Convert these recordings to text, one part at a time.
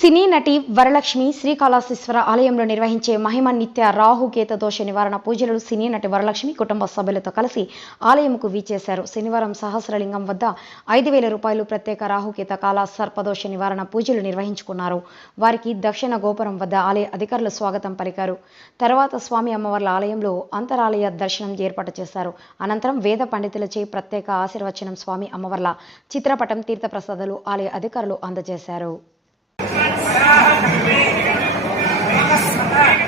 సినీ నటి వరలక్ష్మి శ్రీకాళహస్తీశ్వర ఆలయంలో నిర్వహించే మహిమ నిత్య రాహుకేత దోష నివారణ పూజలు సినీ నటి వరలక్ష్మి కుటుంబ సభ్యులతో కలిసి ఆలయంకు వీచేశారు. శనివారం సహస్రలింగం వద్ద ఐదు వేల రూపాయలు ప్రత్యేక రాహుకేత కాల సర్పదోష నివారణ పూజలు నిర్వహించుకున్నారు. వారికి దక్షిణ గోపురం వద్ద ఆలయ అధికారులు స్వాగతం పలికారు. తర్వాత స్వామి అమ్మవార్ల ఆలయంలో అంతరాలయ దర్శనం ఏర్పాటు చేశారు. అనంతరం వేద పండితులచే ప్రత్యేక ఆశీర్వచనం స్వామి అమ్మవార్ల చిత్రపటం తీర్థప్రసాదాలు ఆలయ అధికారులు అందజేశారు. Lakas mata!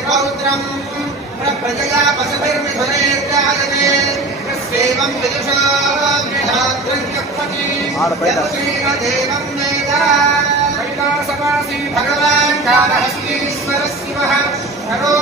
पौत्रम् प्रजया पशुभिर्मिथुनेत्यायते तस्यैवं विदुषाग्निधात्रञ्जपतिदेवं वेद। कैलासवासी भगवान् कालहस्तीश्वरः शिवः। करो